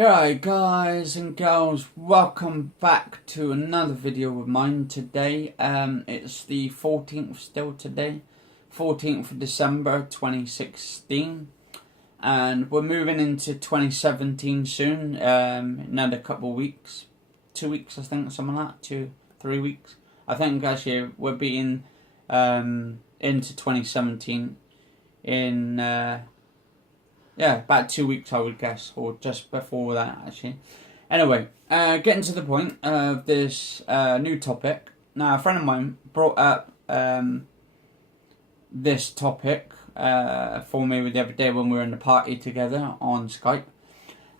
Alright guys and girls, welcome back to another video of mine today. It's the 14th still today, 14th of December 2016, and we're moving into 2017 soon, another couple of weeks, 2 weeks I think, something like that, 2-3 weeks. I think actually we're being into 2017 in about 2 weeks I would guess, or just before that actually. Anyway, getting to the point of this new topic. Now, a friend of mine brought up this topic for me the other day when we were in the party together on Skype.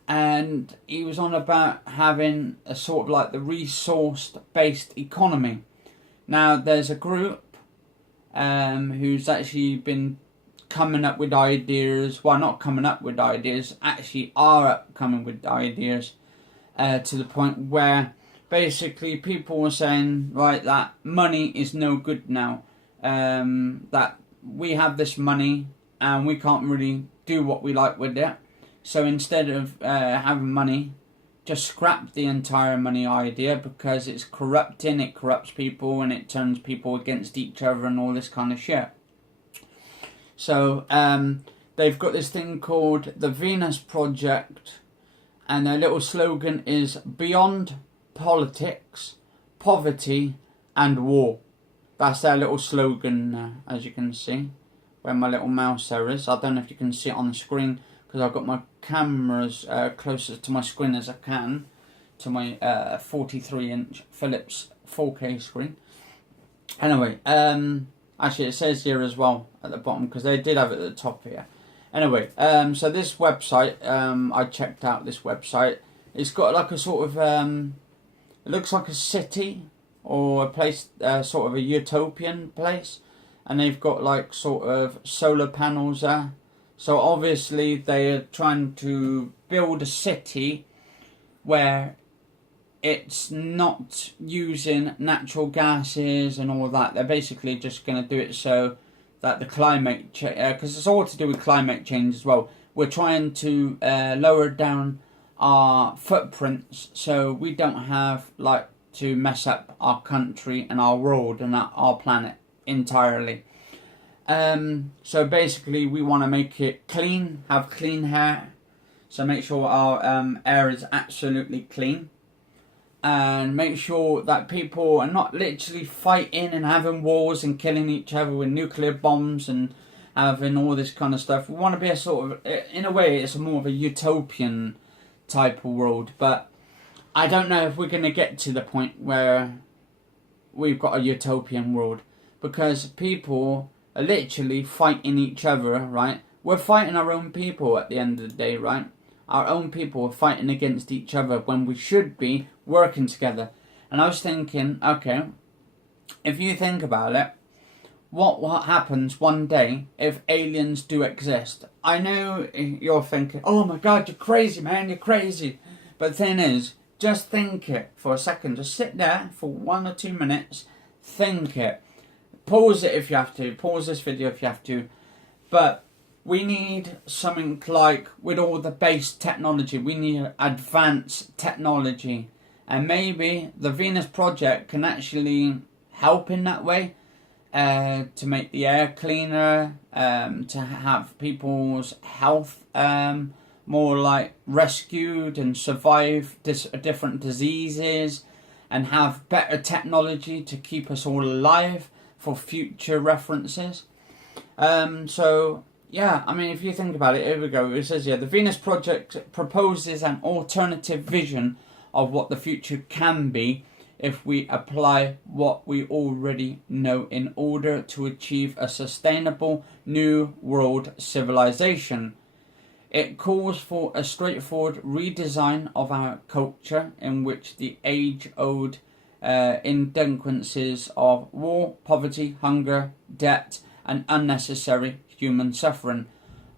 And he was on about having a sort of like the resource-based economy. Now, there's a group who's actually been coming up with ideas, well, not coming up with ideas, actually are coming with ideas to the point where basically people were saying, right, that money is no good now, that we have this money and we can't really do what we like with it, so instead of having money, just scrap the entire money idea because it's corrupting, it corrupts people and it turns people against each other and all this kind of shit. So they've got this thing called the Venus Project, and their little slogan is Beyond Politics, Poverty and War. That's their little slogan, as you can see, where my little mouse there is. I don't know if you can see it on the screen because I've got my cameras closest to my screen as I can, to my 43-inch Philips 4K screen. Anyway, actually, it says here as well at the bottom because they did have it at the top here. Anyway, so this website, I checked out this website. It's got like a sort of, it looks like a city or a place, sort of a utopian place. And they've got like sort of solar panels there. So obviously they are trying to build a city where it's not using natural gases and all that. They're basically just going to do it so that the climate change, because it's all to do with climate change as well. We're trying to lower down our footprints so we don't have like to mess up our country and our world and our planet entirely. So basically we want to make it clean, have clean air, so make sure our air is absolutely clean. And make sure that people are not literally fighting and having wars and killing each other with nuclear bombs and having all this kind of stuff. We want to be a sort of, in a way, it's more of a utopian type of world. But I don't know if we're going to get to the point where we've got a utopian world. Because people are literally fighting each other, right? We're fighting our own people at the end of the day, right? Our own people are fighting against each other when we should be working together. And I was thinking, okay, if you think about it, what happens one day if aliens do exist? I know you're thinking, oh my God, you're crazy, man, you're crazy. But the thing is, just think it for a second. Just sit there for 1 or 2 minutes, think it. Pause it if you have to, pause this video if you have to. But we need something like, with all the base technology, we need advanced technology. And maybe the Venus Project can actually help in that way, to make the air cleaner, to have people's health more like rescued and survive different diseases, and have better technology to keep us all alive for future references. So yeah, I mean, if you think about it, here we go. It says here, the Venus Project proposes an alternative vision of what the future can be if we apply what we already know in order to achieve a sustainable new world civilization. It calls for a straightforward redesign of our culture in which the age-old indelinquencies of war, poverty, hunger, debt, and unnecessary human suffering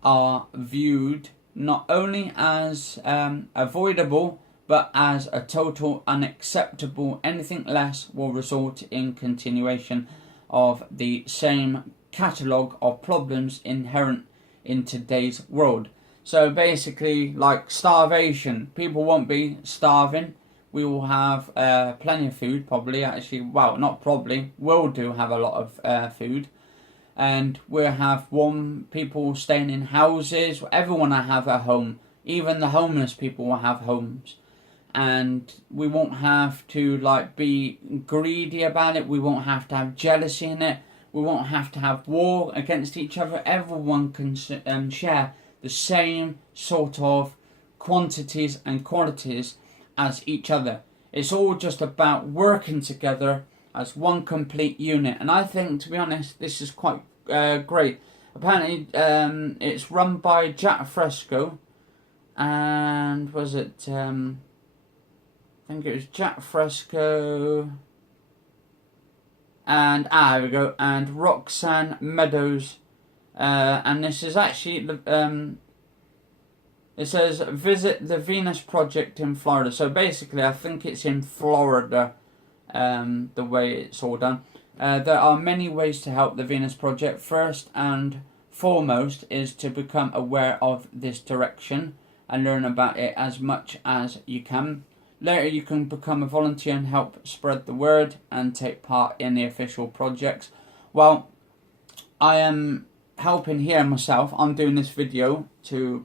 are viewed not only as avoidable, but as a total unacceptable. Anything less will result in continuation of the same catalogue of problems inherent in today's world. So basically, like starvation, people won't be starving. We will have plenty of food, probably, actually. Well, not probably, will do have a lot of food. And we'll have warm people staying in houses. Everyone will have a home. Even the homeless people will have homes. And we won't have to like be greedy about it. We won't have to have jealousy in it. We won't have to have war against each other. Everyone can share the same sort of quantities and qualities as each other. It's all just about working together as one complete unit. And I think, to be honest, this is quite great. Apparently, it's run by Jack Fresco, and was it? I think it was Jack Fresco, and here we go, and Roxanne Meadows, and this is actually the it says visit the Venus Project in Florida. So basically, I think it's in Florida, the way it's all done. There are many ways to help the Venus Project. First and foremost is to become aware of this direction and learn about it as much as you can. Later, you can become a volunteer and help spread the word and take part in the official projects. Well, I am helping here myself. I'm doing this video to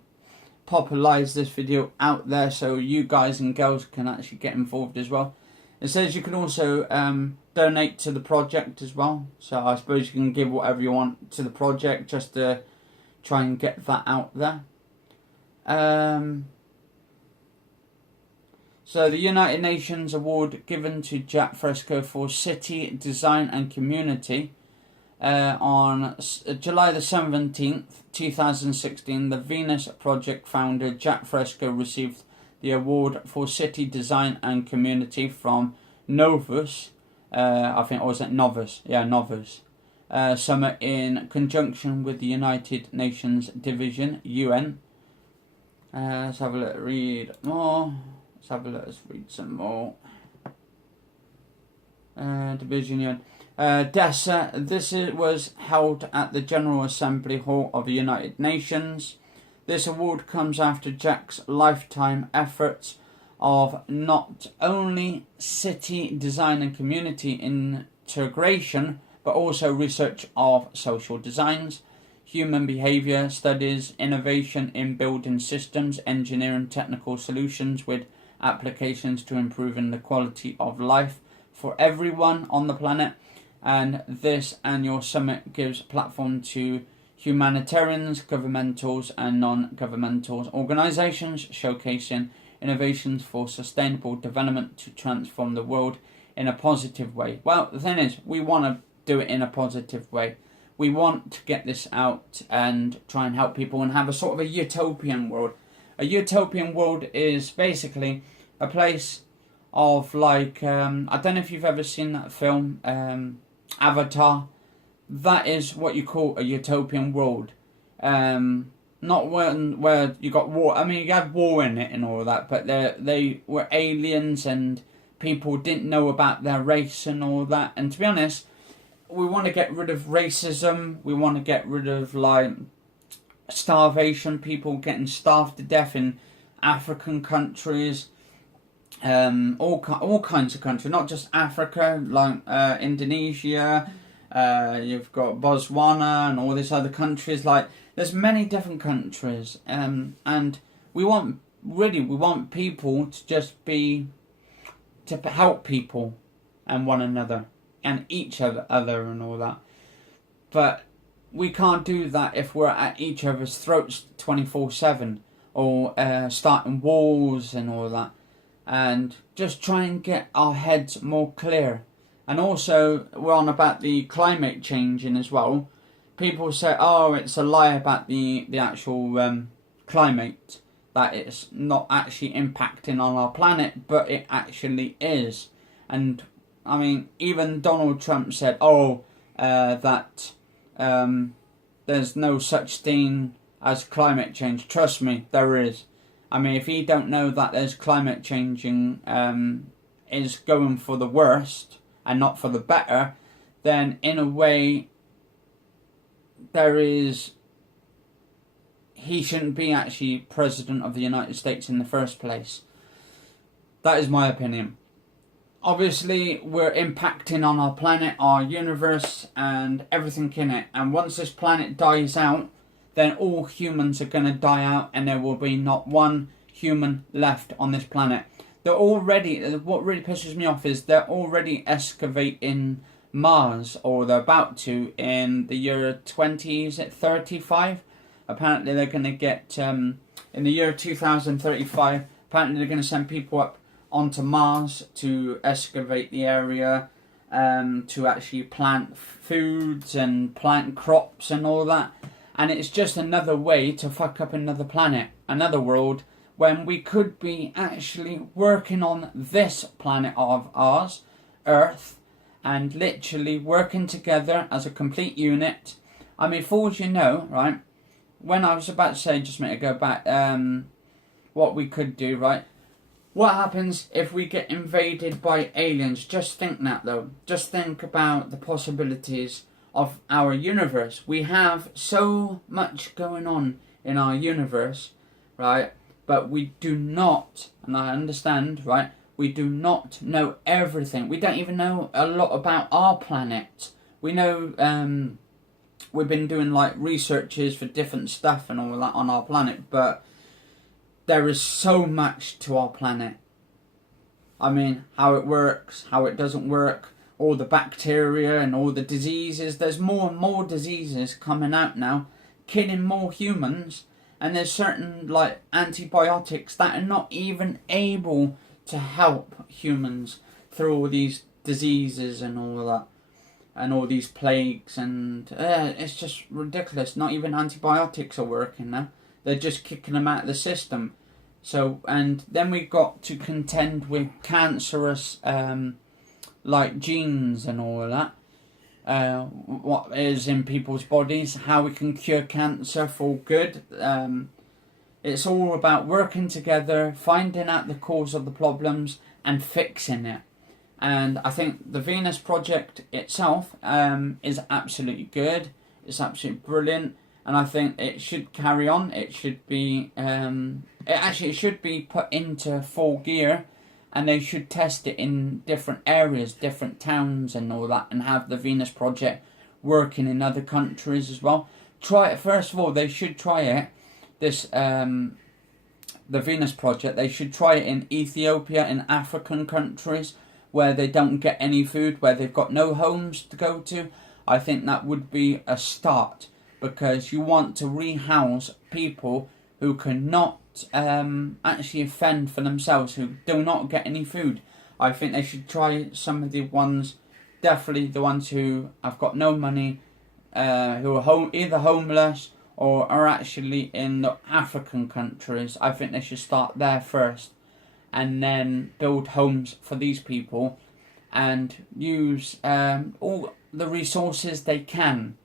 popularize this video out there so you guys and girls can actually get involved as well. It says you can also donate to the project as well. So I suppose you can give whatever you want to the project just to try and get that out there. So the United Nations Award given to Jack Fresco for City Design and Community on July the 17th, 2016, the Venus Project founder Jack Fresco received the award for City Design and Community from Novus, I think, or was it Novus? Yeah, Novus. Summit in conjunction with the United Nations Division, UN. Let's have a look, read more. Let's read some more. Division UN. DESA, this was held at the General Assembly Hall of the United Nations. This award comes after Jack's lifetime efforts of not only city design and community integration, but also research of social designs, human behaviour studies, innovation in building systems, engineering technical solutions with applications to improving the quality of life for everyone on the planet. And this annual summit gives platform to humanitarians, governmentals and non-governmental organisations showcasing innovations for sustainable development to transform the world in a positive way. Well, the thing is, we want to do it in a positive way. We want to get this out and try and help people and have a sort of a utopian world. A utopian world is basically a place of like, I don't know if you've ever seen that film, Avatar. That is what you call a utopian world. Not where you got war. I mean, you had war in it and all that, but they were aliens and people didn't know about their race and all that. And to be honest, we want to get rid of racism. We want to get rid of like starvation, people getting starved to death in African countries, all kinds of countries, not just Africa, like Indonesia. You've got Botswana and all these other countries. Like, there's many different countries, and we want people to just be to help people and one another and each other and all that. But we can't do that if we're at each other's throats 24/7 or starting wars and all that. And just try and get our heads more clear. And also, we're on about the climate changing as well. People say, oh, it's a lie about the actual climate, that it's not actually impacting on our planet, but it actually is. And, I mean, even Donald Trump said, that there's no such thing as climate change. Trust me, there is. I mean, if you don't know that there's climate changing is going for the worst and not for the better, then in a way there is, he shouldn't be actually president of the United States in the first place. That is my opinion. Obviously, we're impacting on our planet, our universe, and everything in it. And once this planet dies out, then all humans are going to die out, and there will be not one human left on this planet. They're already, what really pisses me off is they're already excavating Mars, or they're about to, in the year 2035. Apparently they're going to get, in the year 2035, apparently they're going to send people up onto Mars to excavate the area, to actually plant foods and plant crops and all that. And it's just another way to fuck up another planet, another world, when we could be actually working on this planet of ours, Earth, and literally working together as a complete unit. I mean, for all you know, right, when I was about to say just a minute ago back, what we could do, right? What happens if we get invaded by aliens? Just think that, though. Just think about the possibilities of our universe. We have so much going on in our universe, right? But we do not, and I understand, right? We do not know everything. We don't even know a lot about our planet. We know, we've been doing like researches for different stuff and all that on our planet, but there is so much to our planet. I mean, how it works, how it doesn't work, all the bacteria and all the diseases. There's more and more diseases coming out now, killing more humans, and there's certain like antibiotics that are not even able to help humans through all these diseases and all that, and all these plagues, and it's just ridiculous. Not even antibiotics are working now. They're just kicking them out of the system. So, and then we got to contend with cancerous, like genes and all of that. What is in people's bodies, how we can cure cancer for good. It's all about working together, finding out the cause of the problems and fixing it. And I think the Venus Project itself is absolutely good. It's absolutely brilliant. And I think it should carry on. It should be, it should be put into full gear, and they should test it in different areas, different towns and all that, and have the Venus Project working in other countries as well. Try it, first of all, they should try it, the Venus Project, they should try it in Ethiopia, in African countries, where they don't get any food, where they've got no homes to go to. I think that would be a start, because you want to rehouse people who cannot actually fend for themselves, who do not get any food. I think they should try some of the ones, definitely the ones who have got no money, who are either homeless or are actually in the African countries. I think they should start there first, and then build homes for these people, and use all the resources they can.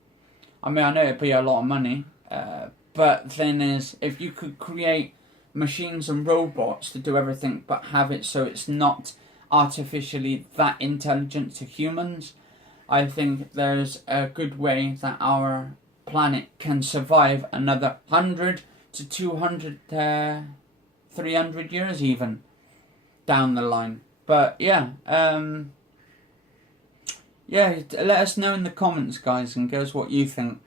I mean, I know it'd be a lot of money, but the thing is, if you could create machines and robots to do everything, but have it so it's not artificially that intelligent to humans, I think there's a good way that our planet can survive another 100 to 200, 300 years even down the line. But yeah, let us know in the comments, guys and girls, what you think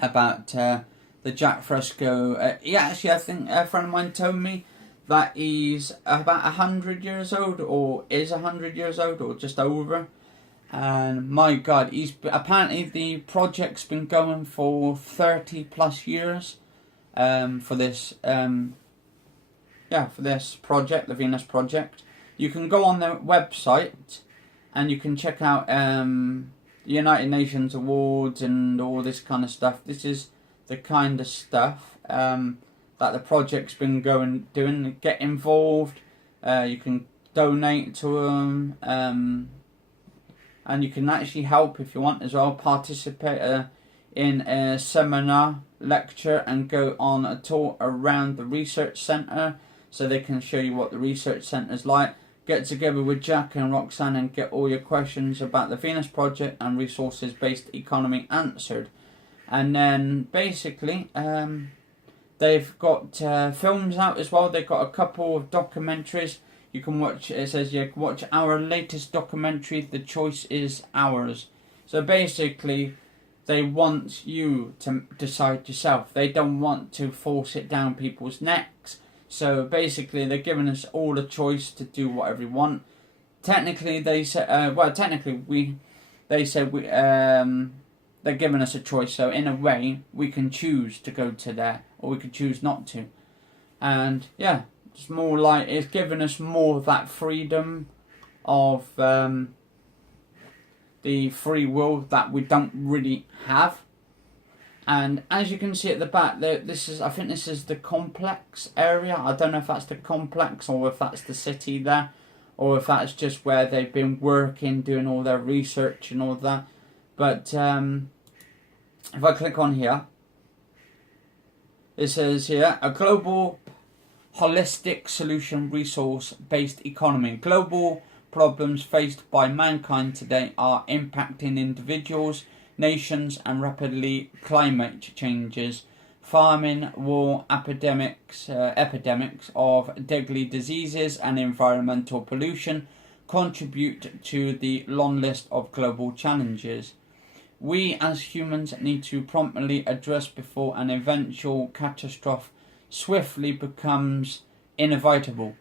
about the Jack Fresco. Actually, I think a friend of mine told me that he's about 100 years old, or is 100 years old, or just over. And my God, apparently the project's been going for 30 plus years, for this, for this project, the Venus Project. You can go on their website and you can check out the United Nations awards and all this kind of stuff. This is the kind of stuff that the project's been doing. Get involved. You can donate to them, and you can actually help if you want as well. Participate in a seminar, lecture, and go on a tour around the research centre, so they can show you what the research centre's like. Get together with Jack and Roxanne and get all your questions about the Venus Project and resources-based economy answered. And then basically, They've got films out as well. They've got a couple of documentaries you can watch. It says you can watch our latest documentary, The Choice Is Ours. So basically, they want you to decide yourself. They don't want to force it down people's necks. So basically, they're giving us all a choice to do whatever we want. Technically, they say, they're giving us a choice. So in a way, we can choose to go to there, or we can choose not to. And yeah, it's more like it's giving us more of that freedom of the free will that we don't really have. And as you can see at the back, I think this is the complex area. I don't know if that's the complex or if that's the city there, or if that's just where they've been working, doing all their research and all that. But if I click on here, it says here, a global holistic solution resource-based economy. Global problems faced by mankind today are impacting individuals, nations, and rapidly climate changes. Farming, war, epidemics of deadly diseases, and environmental pollution contribute to the long list of global challenges we as humans need to promptly address before an eventual catastrophe swiftly becomes inevitable.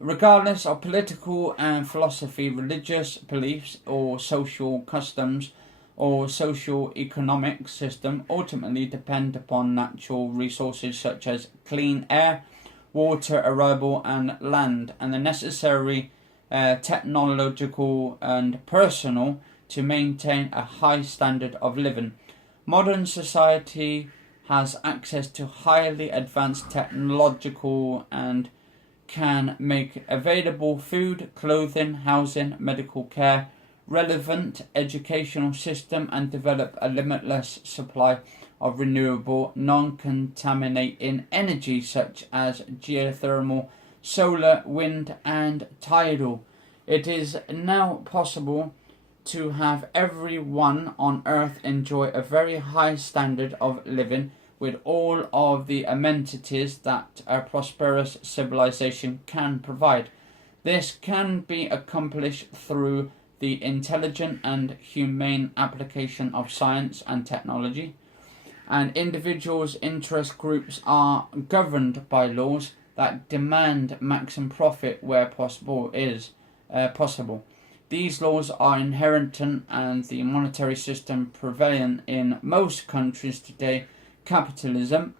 Regardless of political and philosophy, religious beliefs, or social customs, or socio-economic system ultimately depend upon natural resources such as clean air, water, arable, and land, and the necessary technological and personal to maintain a high standard of living. Modern society has access to highly advanced technological and can make available food, clothing, housing, medical care, relevant educational system, and develop a limitless supply of renewable, non-contaminating energy such as geothermal, solar, wind, and tidal. It is now possible to have everyone on Earth enjoy a very high standard of living with all of the amenities that a prosperous civilization can provide. This can be accomplished through the intelligent and humane application of science and technology, and individuals' interest groups are governed by laws that demand maximum profit where possible. These laws are inherent and the monetary system prevalent in most countries today. Capitalism,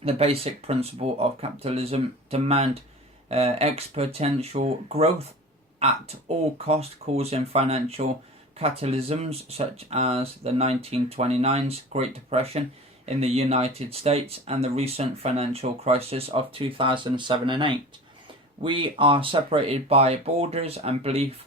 the basic principle of capitalism, demand exponential growth at all costs, causing financial catalysms such as the 1929's Great Depression in the United States and the recent financial crisis of 2007 and 8. We are separated by borders and beliefs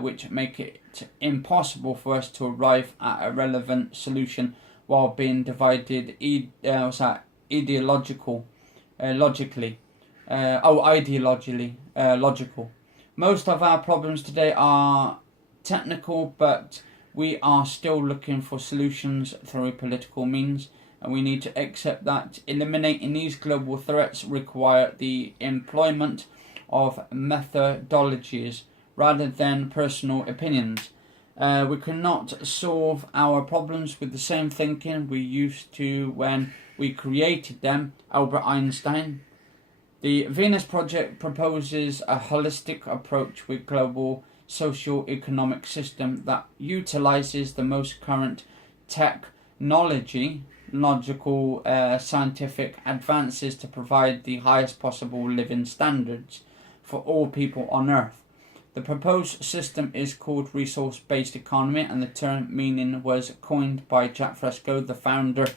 which make it impossible for us to arrive at a relevant solution while being divided ideologically. Logical. Most of our problems today are technical, but we are still looking for solutions through political means, and we need to accept that eliminating these global threats require the employment of methodologies rather than personal opinions. We cannot solve our problems with the same thinking we used to when we created them. Albert Einstein. The Venus Project proposes a holistic approach with global socio-economic system that utilizes the most current technology, logical, scientific advances to provide the highest possible living standards for all people on Earth. The proposed system is called resource-based economy, and the term meaning was coined by Jack Fresco, the founder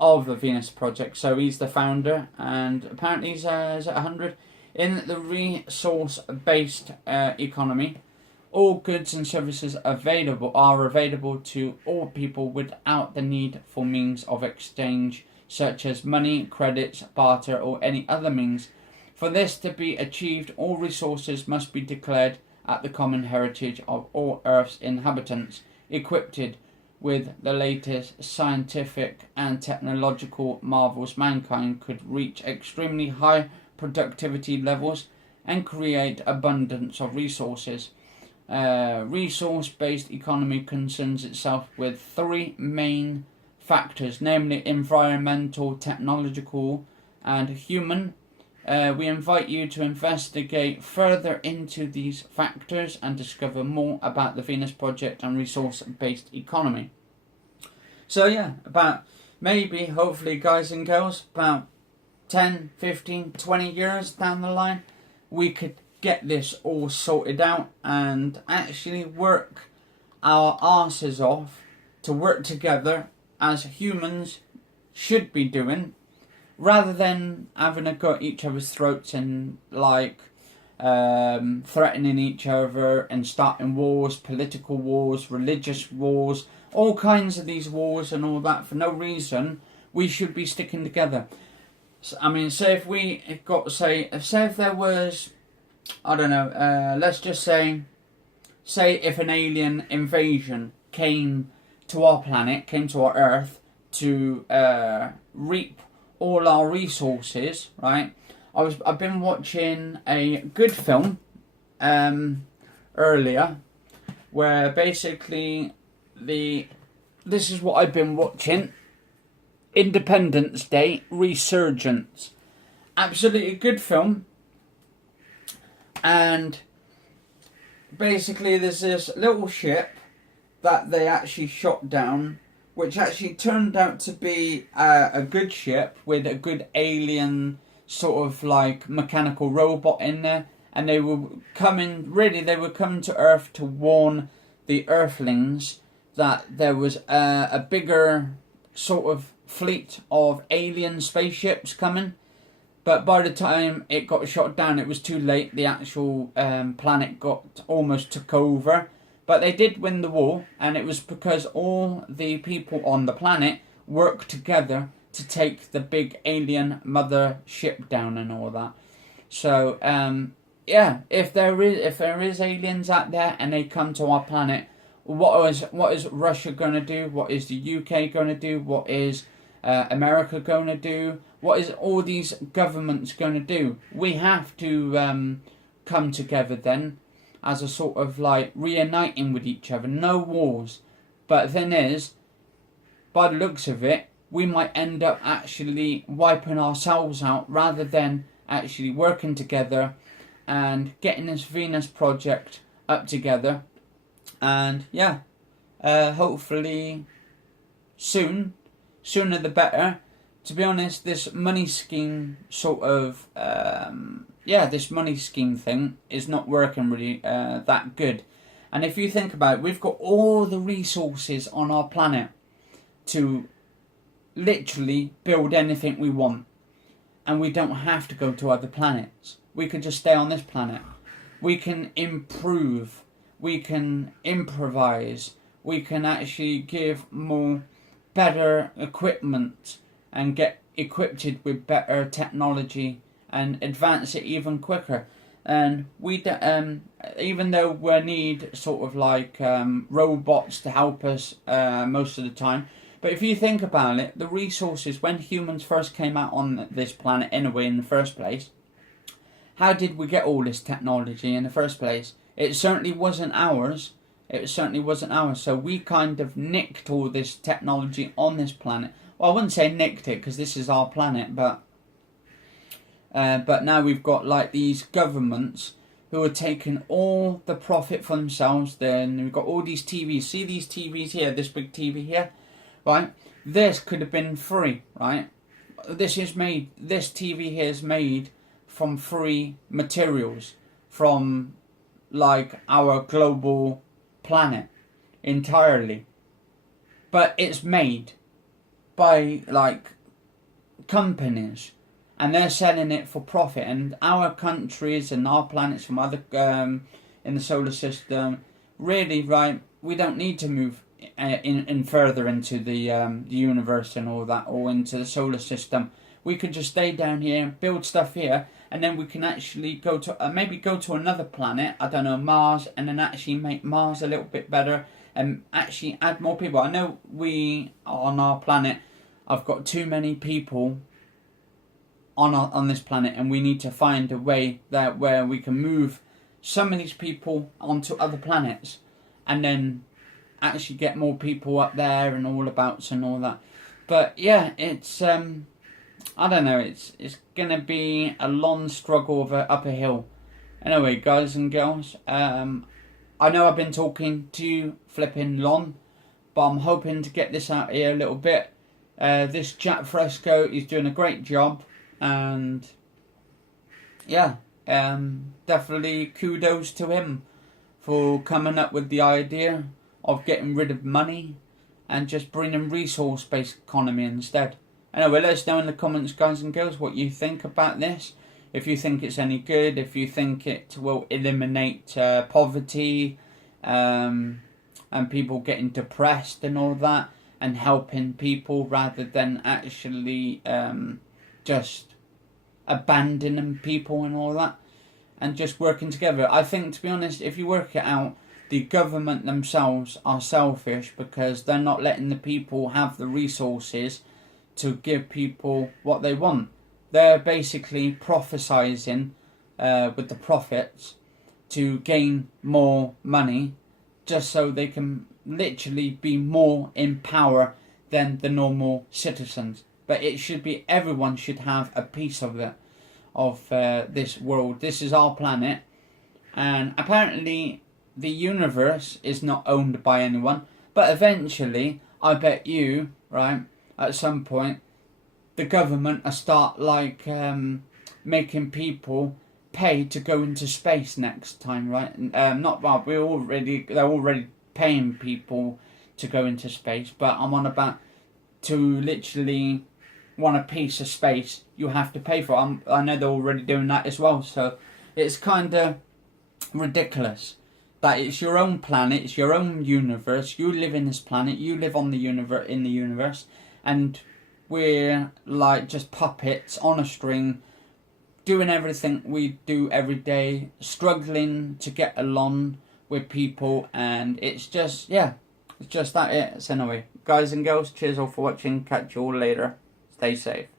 of the Venus Project. So he's the founder, and apparently he's is it 100 in the resource-based economy. All goods and services are available to all people without the need for means of exchange, such as money, credits, barter, or any other means. For this to be achieved, all resources must be declared at the common heritage of all Earth's inhabitants, equipped with the latest scientific and technological marvels, mankind could reach extremely high productivity levels and create abundance of resources. Resource-based economy concerns itself with three main factors, namely environmental, technological, and human. We invite you to investigate further into these factors and discover more about the Venus Project and resource-based economy. So yeah, about maybe, hopefully guys and girls, about 10, 15, 20 years down the line, we could get this all sorted out and actually work our asses off to work together as humans should be doing, rather than having a go at each other's throats and threatening each other and starting wars, political wars, religious wars, all kinds of these wars and all that for no reason. We should be sticking together. So, I mean, say if there was, I don't know, let's just say if an alien invasion came to our planet, came to our Earth to reap all our resources, right? I've been watching a good film earlier, where basically this is what I've been watching: Independence Day Resurgence. Absolutely good film. And basically there's this little ship that they actually shot down, which actually turned out to be a good ship with a good alien sort of like mechanical robot in there, and they were coming to Earth to warn the Earthlings that there was a bigger sort of fleet of alien spaceships coming. But by the time it got shot down, it was too late. The actual planet almost took over. But they did win the war, and it was because all the people on the planet worked together to take the big alien mother ship down and all that. So, if there is aliens out there and they come to our planet, what is Russia going to do? What is the UK going to do? What is America going to do? What is all these governments going to do? We have to come together then as a sort of like reuniting with each other. No wars. But the thing is, by the looks of it, we might end up actually wiping ourselves out rather than actually working together and getting this Venus project up together. And yeah, hopefully sooner the better. To be honest, this money scheme this money scheme thing is not working really that good. And if you think about it, we've got all the resources on our planet to literally build anything we want. And we don't have to go to other planets. We could just stay on this planet. We can improve. We can improvise. We can actually give better equipment and get equipped with better technology and advance it even quicker. And we even though we need sort of like robots to help us most of the time, but if you think about it, the resources, when humans first came out on this planet anyway in the first place, how did we get all this technology in the first place? It certainly wasn't ours. So we kind of nicked all this technology on this planet. Well, I wouldn't say nicked it, because this is our planet, but now we've got like these governments who are taking all the profit for themselves. Then we've got all these TVs. See these TVs here, this big TV here, right? This could have been free, right? This TV here is made from free materials from like our global planet entirely, but it's made by like companies, and they're selling it for profit. And our countries and our planets from other in the solar system, really, right? We don't need to move in further into the universe and all that, or into the solar system. We could just stay down here, build stuff here, and then we can actually go to maybe go to another planet, I don't know, Mars, and then actually make Mars a little bit better, and actually add more people. I know we on our planet, I've got too many people on this planet, and we need to find a way that where we can move some of these people onto other planets, and then actually get more people up there and all abouts and all that. But yeah, it's I don't know. It's gonna be a long struggle up a hill. Anyway, guys and girls, I know I've been talking too flipping long, but I'm hoping to get this out here a little bit. This Jack Fresco is doing a great job, and yeah, definitely kudos to him for coming up with the idea of getting rid of money and just bringing resource-based economy instead. Anyway, let us know in the comments, guys and girls, what you think about this. If you think it's any good, if you think it will eliminate poverty and people getting depressed and all that, and helping people rather than actually just abandoning people and all that, and just working together. I think, to be honest, if you work it out, the government themselves are selfish because they're not letting the people have the resources to give people what they want. They're basically prophesizing with the profits to gain more money just so they can literally be more in power than the normal citizens. But it should be, everyone should have a piece of it, of this world. This is our planet, and apparently the universe is not owned by anyone, but eventually, I bet you, right, at some point, the government will start making people pay to go into space next time, right? Not well. They're already paying people to go into space, but I'm on about to literally want a piece of space. You have to pay for it. I know they're already doing that as well. So it's kind of ridiculous that it's your own planet, it's your own universe. You live in this planet. You live on the universe, and we're like just puppets on a string, doing everything we do every day, struggling to get along with people, and it's just, yeah, it's just that it. So anyway, guys and girls, cheers all for watching. Catch you all later. Stay safe.